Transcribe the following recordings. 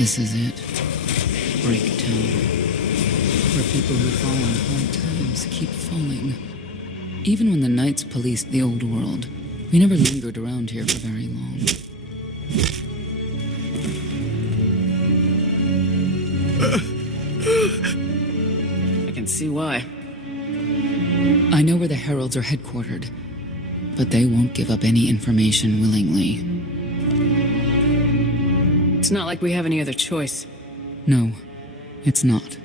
This is it. Breaktown. Where people who fall on hard times keep falling. Even when the Knights policed the old world, we never lingered around here for very long. I can see why. I know where the Heralds are headquartered, but they won't give up any information willingly. It's not like we have any other choice. No, it's not.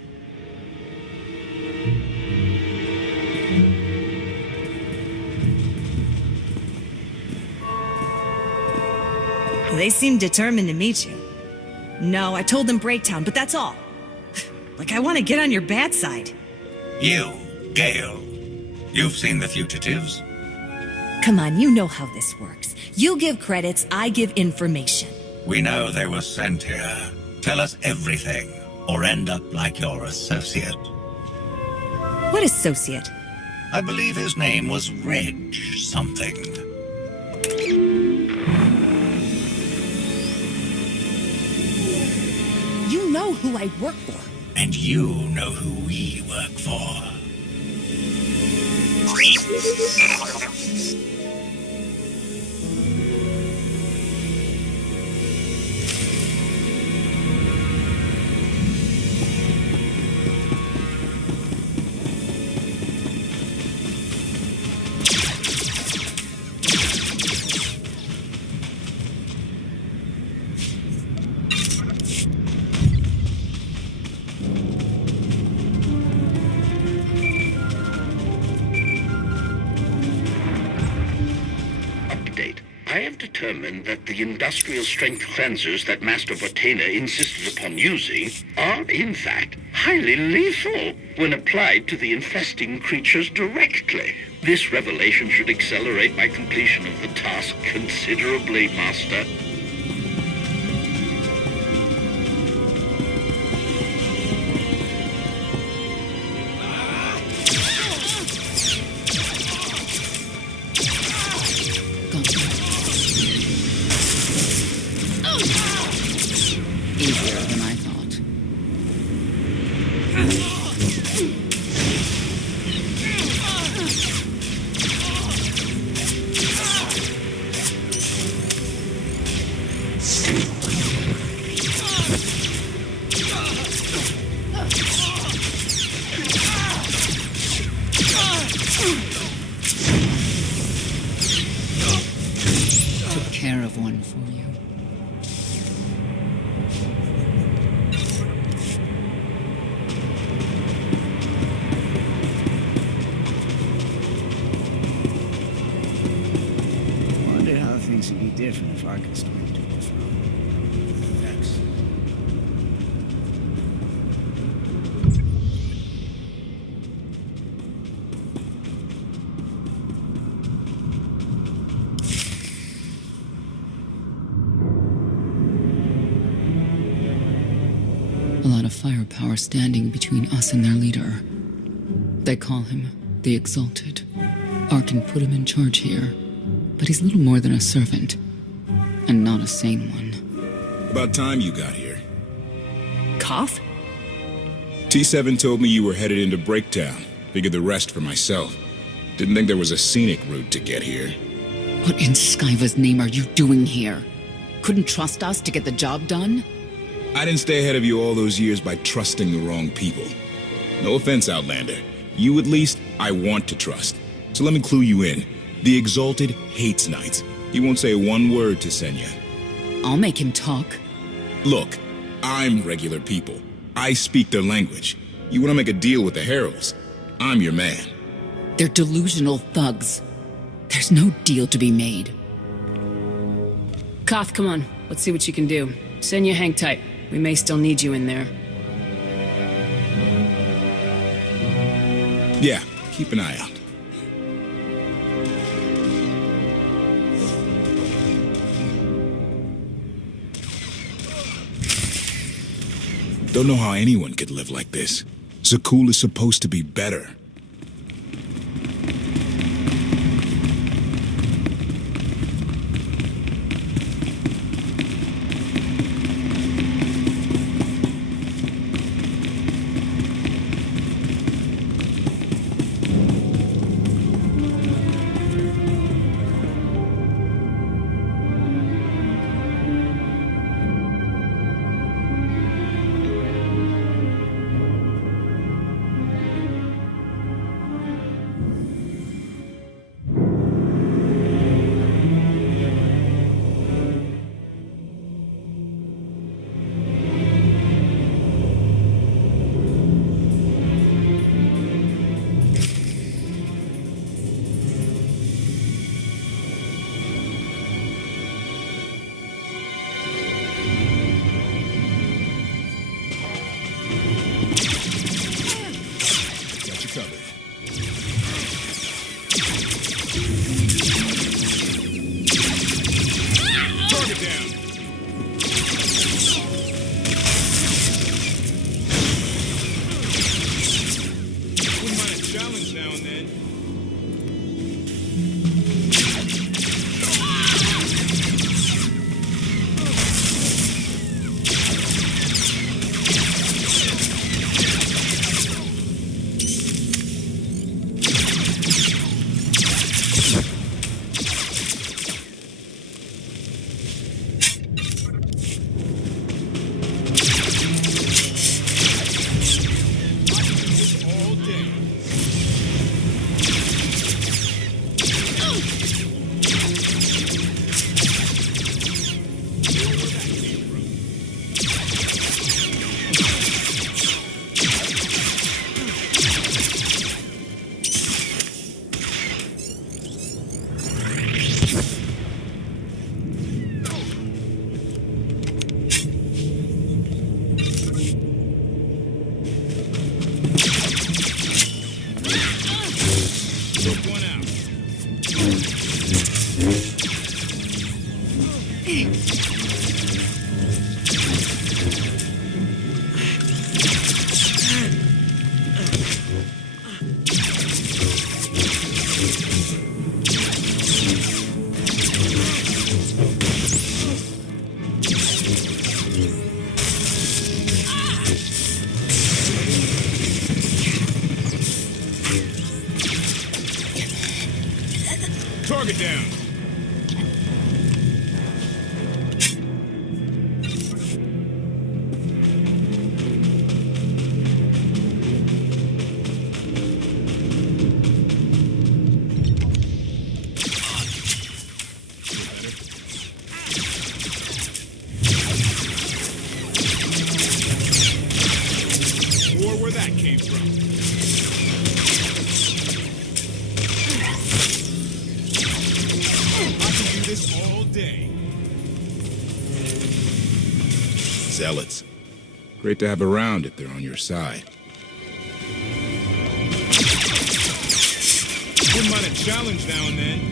They seem determined to meet you. No, I told them Breaktown, but that's all. Like I want to get on your bad side. You, Gale. You've seen the fugitives. Come on, you know how this works. You give credits, I give information. We know they were sent here. Tell us everything, or end up like your associate. What associate? I believe his name was Reg something. You know who I work for. And you know who we work for. I have determined that the industrial strength cleansers that Master Vortena insisted upon using are, in fact, highly lethal when applied to the infesting creatures directly. This revelation should accelerate my completion of the task considerably, Master. Easier than I thought. Took care of one for you. Things would be different if Arkenstone took the throne. Thanks. A lot of firepower standing between us and their leader. They call him the Exalted. Arken put him in charge here, but he's little more than a servant, and not a sane one. About time you got here. Koth? T7 told me you were headed into Breaktown. Figured the rest for myself. Didn't think there was a scenic route to get here. What in Skyva's name are you doing here? Couldn't trust us to get the job done? I didn't stay ahead of you all those years by trusting the wrong people. No offense, Outlander. You at least, I want to trust. So let me clue you in. The Exalted hates Knights. He won't say one word to Senya. I'll make him talk. Look, I'm regular people. I speak their language. You want to make a deal with the Heralds? I'm your man. They're delusional thugs. There's no deal to be made. Koth, come on. Let's see what you can do. Senya, hang tight. We may still need you in there. Yeah, keep an eye out. Don't know how anyone could live like this. Zakul is supposed to be better. Target down. Or where that came from. I can do this all day. Zealots. Great to have around if they're on your side. Wouldn't mind a challenge now and then.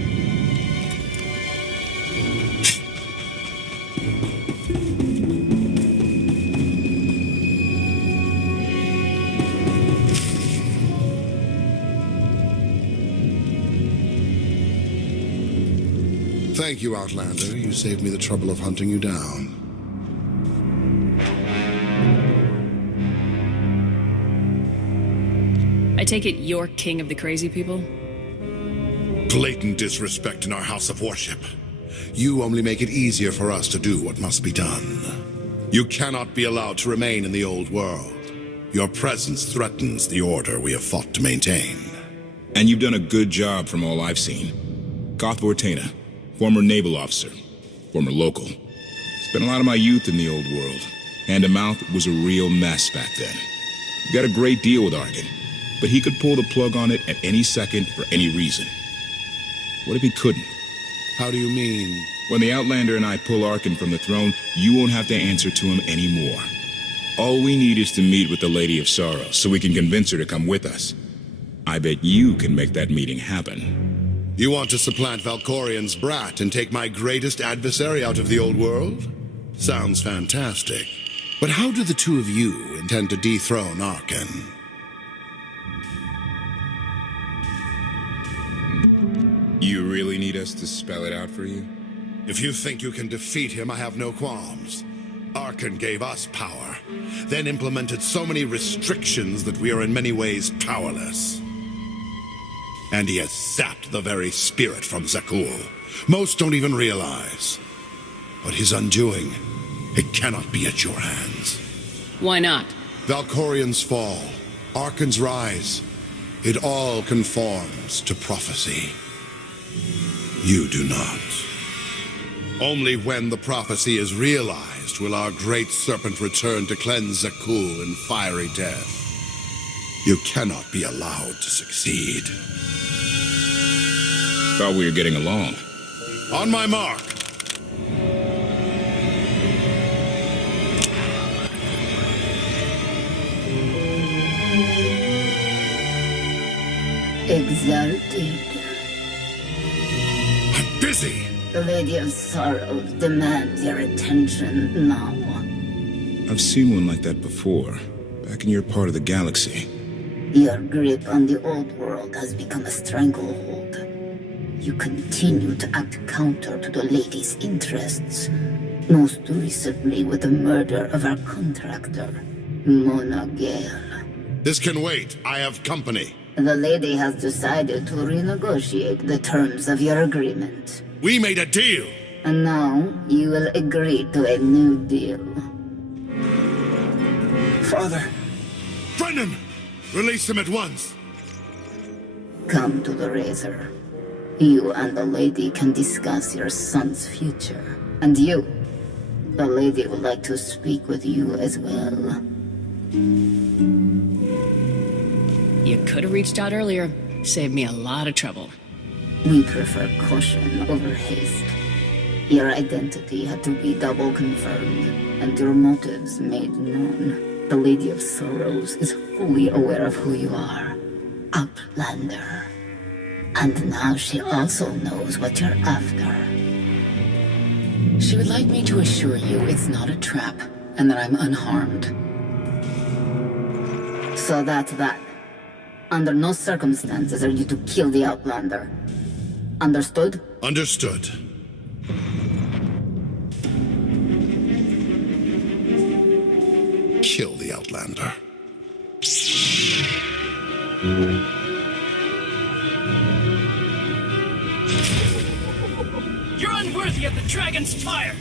Thank you, Outlander. You saved me the trouble of hunting you down. I take it you're king of the crazy people? Blatant disrespect in our house of worship. You only make it easier for us to do what must be done. You cannot be allowed to remain in the old world. Your presence threatens the order we have fought to maintain. And you've done a good job from all I've seen. Goth Vortena, former naval officer, former local. Spent a lot of my youth in the old world. Hand-to-mouth was a real mess back then. You got a great deal with Arkin, but he could pull the plug on it at any second for any reason. What if he couldn't? How do you mean? When the Outlander and I pull Arkin from the throne, you won't have to answer to him anymore. All we need is to meet with the Lady of Sorrows so we can convince her to come with us. I bet you can make that meeting happen. You want to supplant Valkorian's brat and take my greatest adversary out of the old world? Sounds fantastic. But how do the two of you intend to dethrone Arkin? You really need us to spell it out for you? If you think you can defeat him, I have no qualms. Arkin gave us power, then implemented so many restrictions that we are in many ways powerless. And he has sapped the very spirit from Zakul. Most don't even realize. But his undoing, it cannot be at your hands. Why not? Valkorian's fall, Arkin's rise, it all conforms to prophecy. You do not. Only when the prophecy is realized will our great serpent return to cleanse Zakul in fiery death. You cannot be allowed to succeed. Thought we were getting along. On my mark. Exalted. I'm busy. The Lady of Sorrows demands your attention now. I've seen one like that before, back in your part of the galaxy. Your grip on the old world has become a stranglehold. You continue to act counter to the Lady's interests, most recently with the murder of our contractor, Mona Gale. This can wait. I have company. The Lady has decided to renegotiate the terms of your agreement. We made a deal. And now you will agree to a new deal. Father. Brennan! Release him at once. Come to the Razor. You and the Lady can discuss your son's future. And you, the Lady would like to speak with you as well. You could have reached out earlier. Saved me a lot of trouble. We prefer caution over haste. Your identity had to be double confirmed, and your motives made known. The Lady of Sorrows is fully aware of who you are. Outlander. And now she also knows what you're after. She would like me to assure you it's not a trap, and that I'm unharmed. So that's that. Under no circumstances are you to kill the Outlander. Understood? Understood. Kill the Outlander. dragon's fire!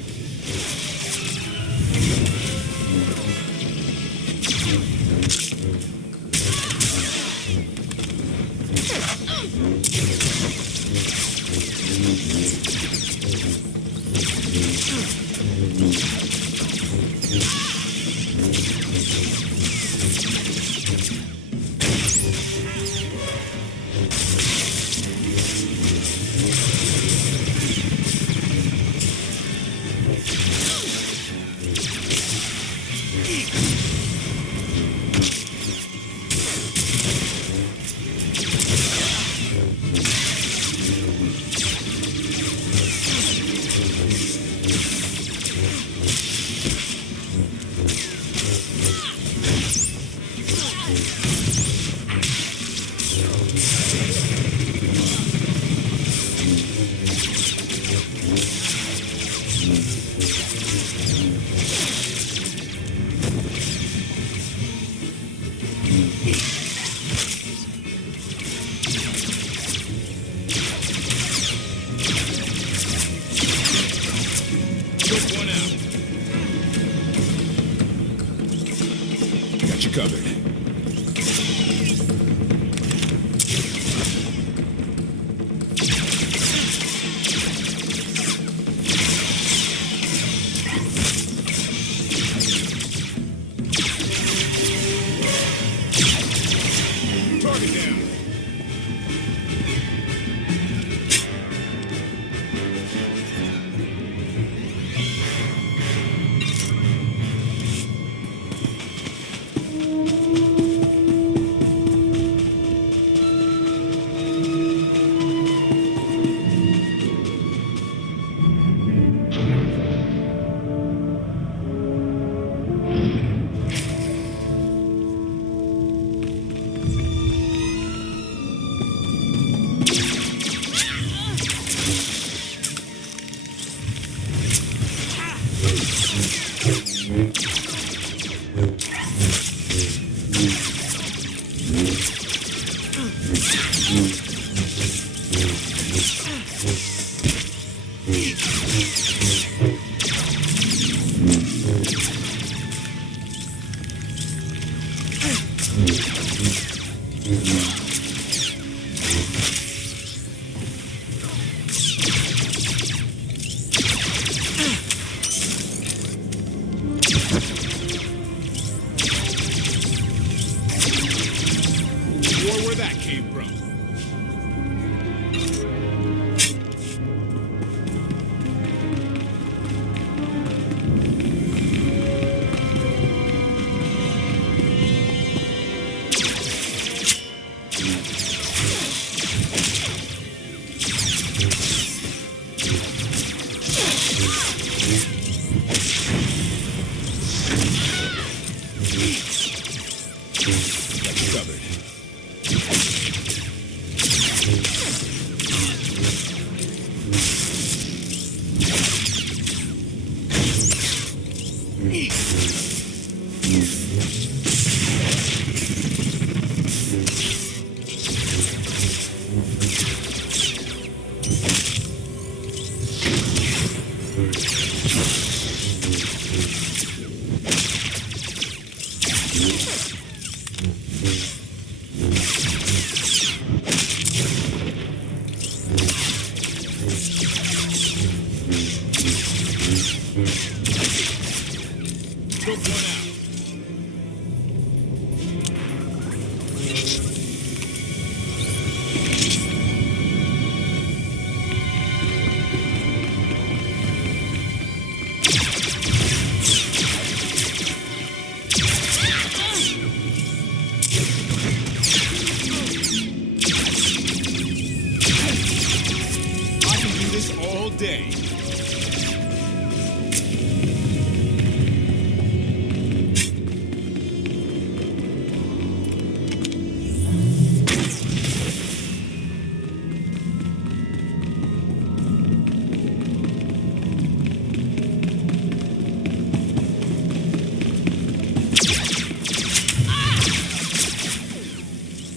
Covered. Target down. Where that came from.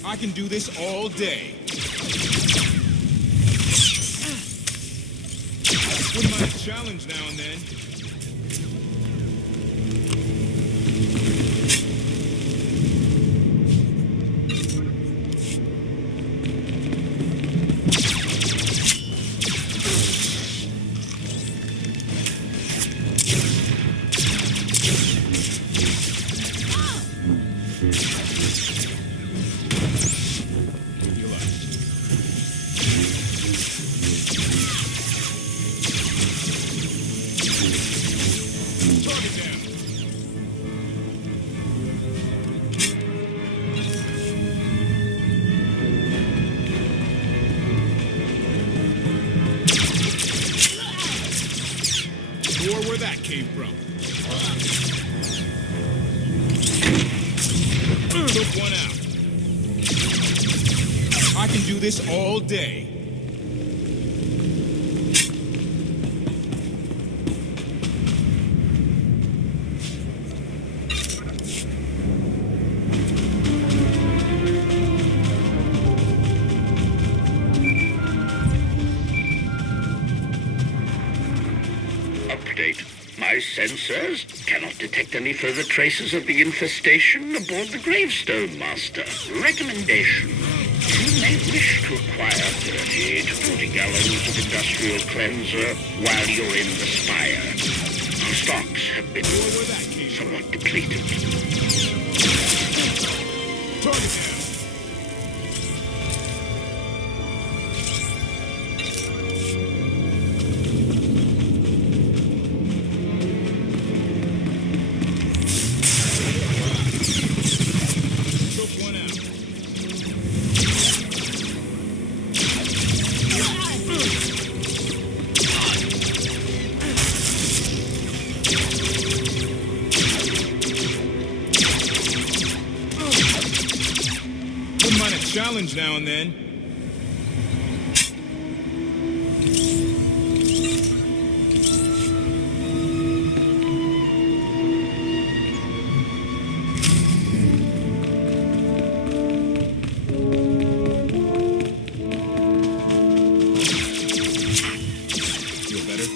I can do this all day. Wouldn't mind a challenge now and then. Where that came from. Took one out. I can do this all day. My sensors cannot detect any further traces of the infestation aboard the Gravestone Master. Recommendation. You may wish to acquire 30 to 40 gallons of industrial cleanser while you're in the Spire. Our stocks have been somewhat depleted. Target down. Challenge now and then. Feel better?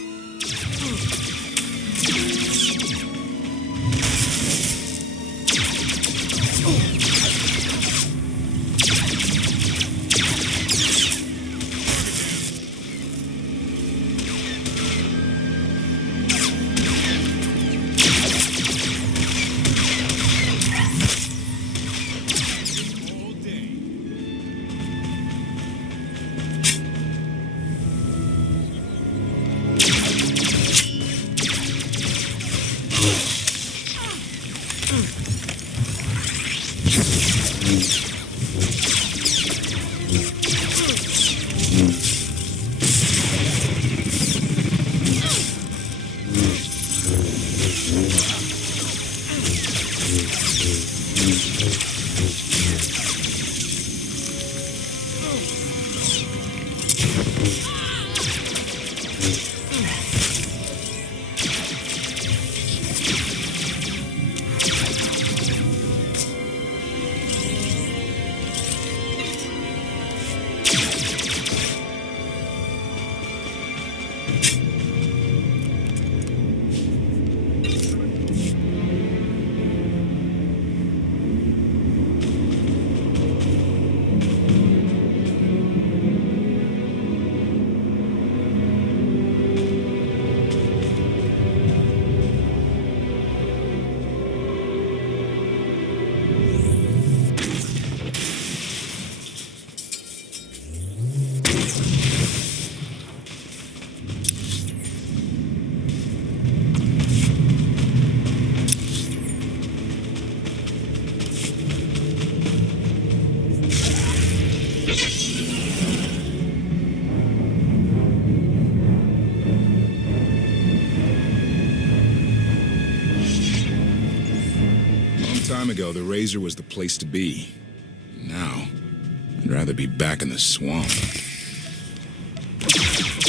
Time ago, the Razor was the place to be. Now, I'd rather be back in the swamp.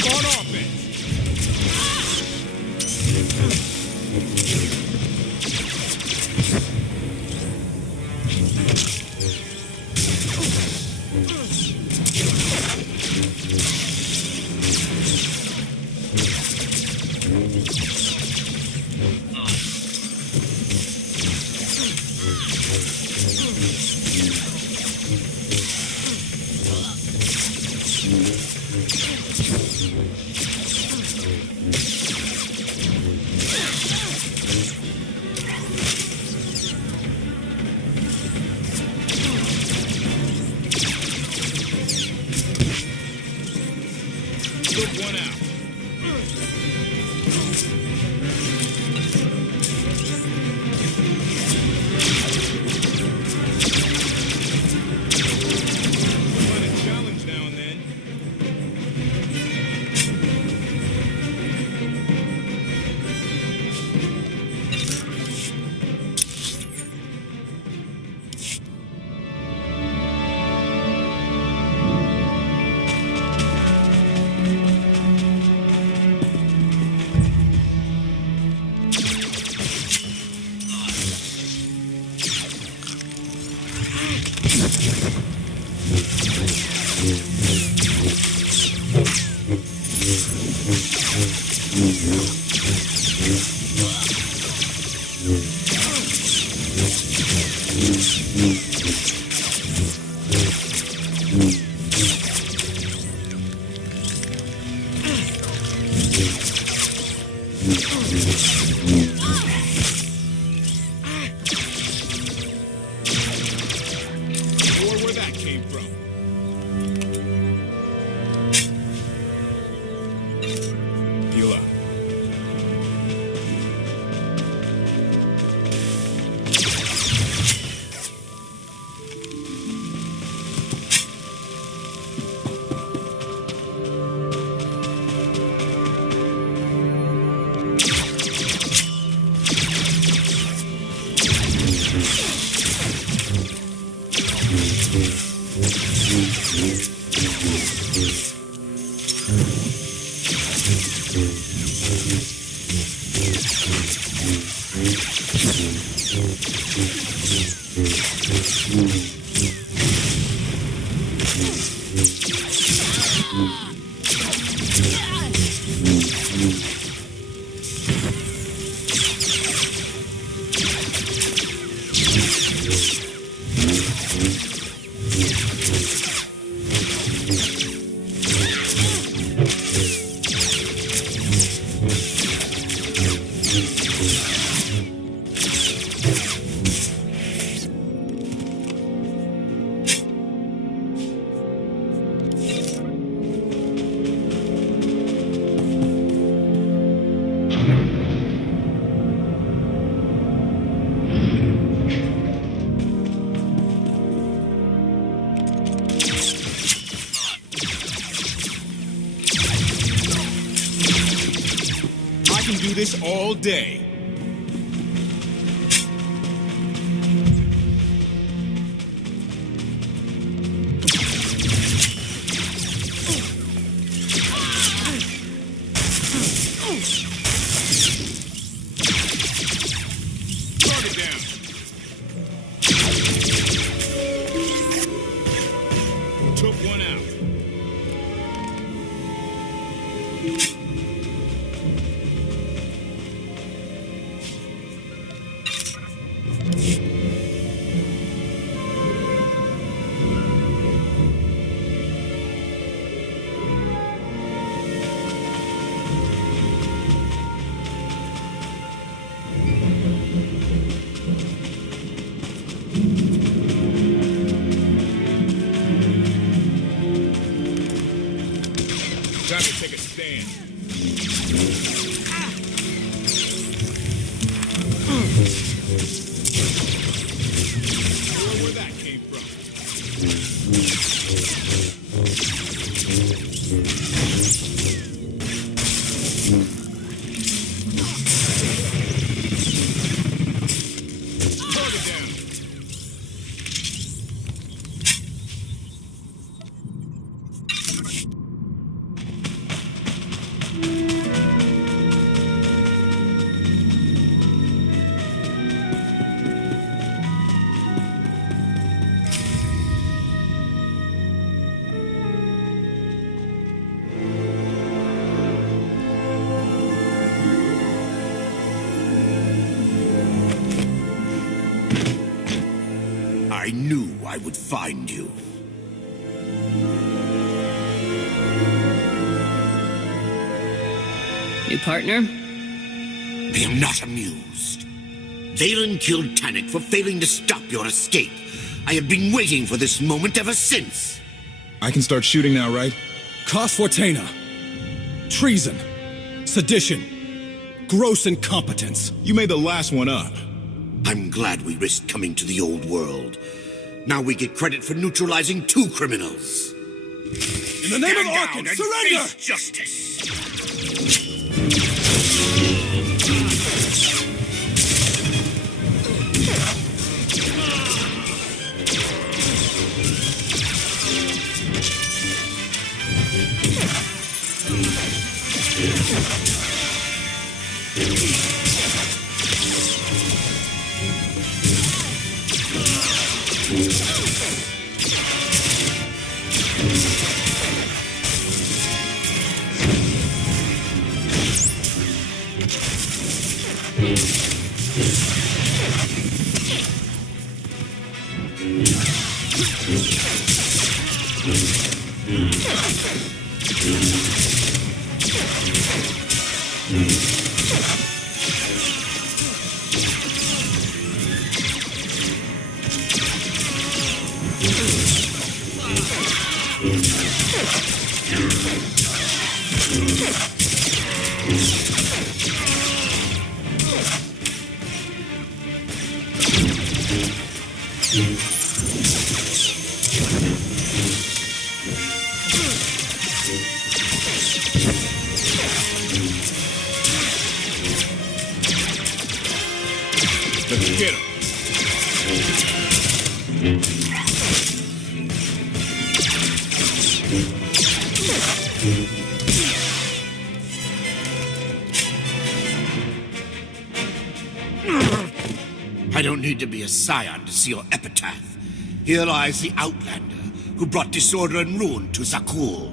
On offense! Where that came from. Heal up. I can do this all day. Target down. Took one out. Time to take a stand. Where that came from. Target down. I knew I would find you. New partner? I am not amused. Valen killed Tannic for failing to stop your escape. I have been waiting for this moment ever since. I can start shooting now, right? Cause Fortena. Treason. Sedition. Gross incompetence. You made the last one up. I'm glad we risked coming to the old world. Now we get credit for neutralizing 2 criminals. In the name of Arkin, surrender! Face justice. Let's get him. I don't need to be a scion to see your epitaph. Here lies the Outlander who brought disorder and ruin to Zakul.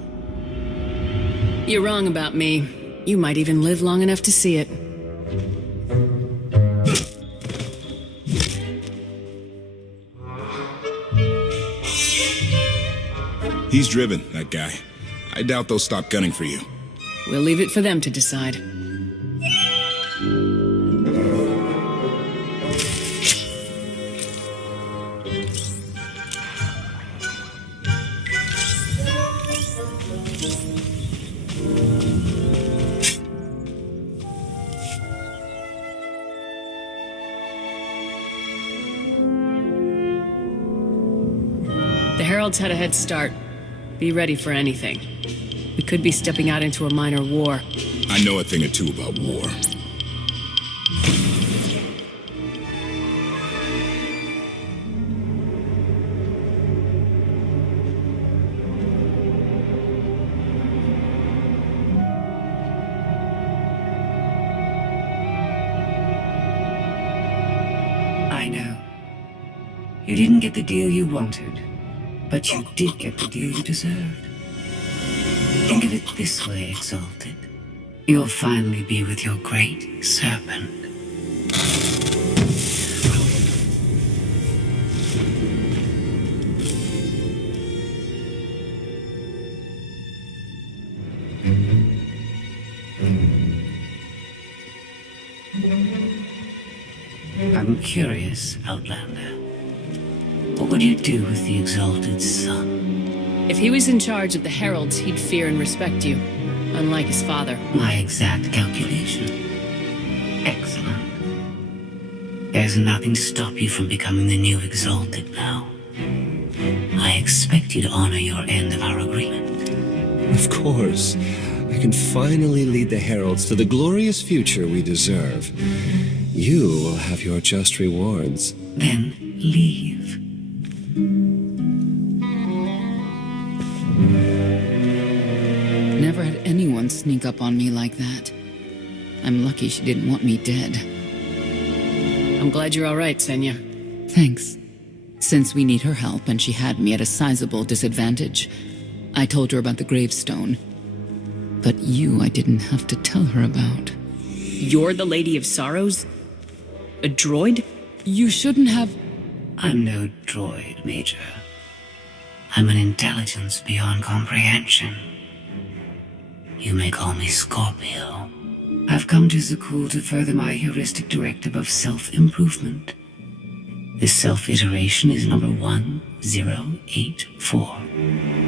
You're wrong about me. You might even live long enough to see it. He's driven, that guy. I doubt they'll stop gunning for you. We'll leave it for them to decide. The Heralds had a head start. Be ready for anything. We could be stepping out into a minor war. I know a thing or two about war. I know. You didn't get the deal you wanted, but you did get the deal you deserved. Think of it this way, Exalted. You'll finally be with your great serpent. I'm curious, Outlander. What would you do with the Exalted Son? If he was in charge of the Heralds, he'd fear and respect you, unlike his father. My exact calculation. Excellent. There's nothing to stop you from becoming the new Exalted now. I expect you to honor your end of our agreement. Of course. I can finally lead the Heralds to the glorious future we deserve. You will have your just rewards. Then leave. Never had anyone sneak up on me like that. I'm lucky she didn't want me dead. I'm glad you're all right, Senya. Thanks. Since we need her help and she had me at a sizable disadvantage, I told her about the gravestone. But you I didn't have to tell her about. You're the Lady of Sorrows? A droid? You shouldn't have... I'm no droid, Major. I'm an intelligence beyond comprehension. You may call me Scorpio. I've come to Zakul to further my heuristic directive of self-improvement. This self-iteration is number 1084.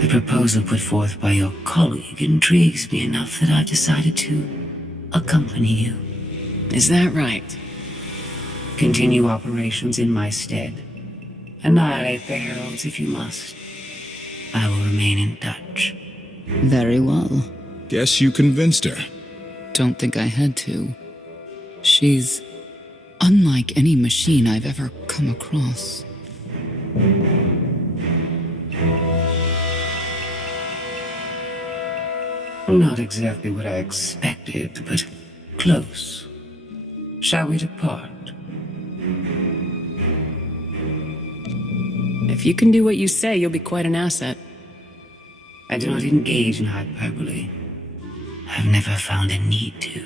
The proposal put forth by your colleague intrigues me enough that I've decided to accompany you. Is that right? Continue operations in my stead. Annihilate the Heralds if you must. I will remain in touch. Very well. Guess you convinced her. Don't think I had to. She's unlike any machine I've ever come across. Not exactly what I expected, but close. Shall we depart? If you can do what you say, you'll be quite an asset. I do not engage in hyperbole. I've never found a need to.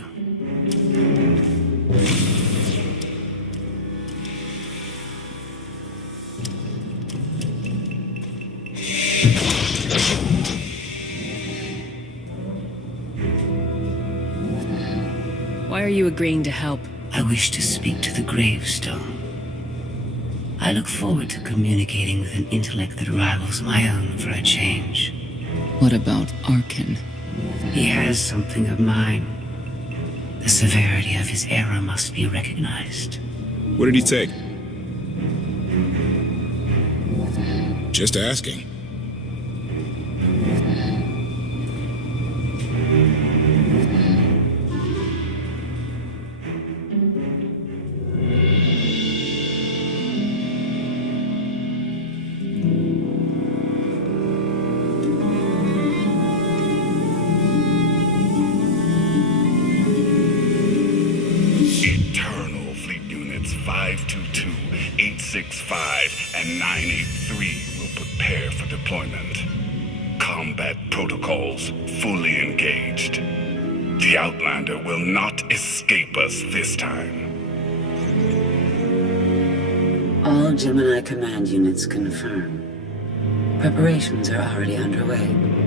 Why are you agreeing to help? I wish to speak to the gravestone. I look forward to communicating with an intellect that rivals my own for a change. What about Arkin? He has something of mine. The severity of his error must be recognized. What did he take? Just asking. Eternal Fleet Units 522, 865, and 983 will prepare for deployment. Combat protocols fully engaged. The Outlander will not escape us this time. All Gemini command units confirm. Preparations are already underway.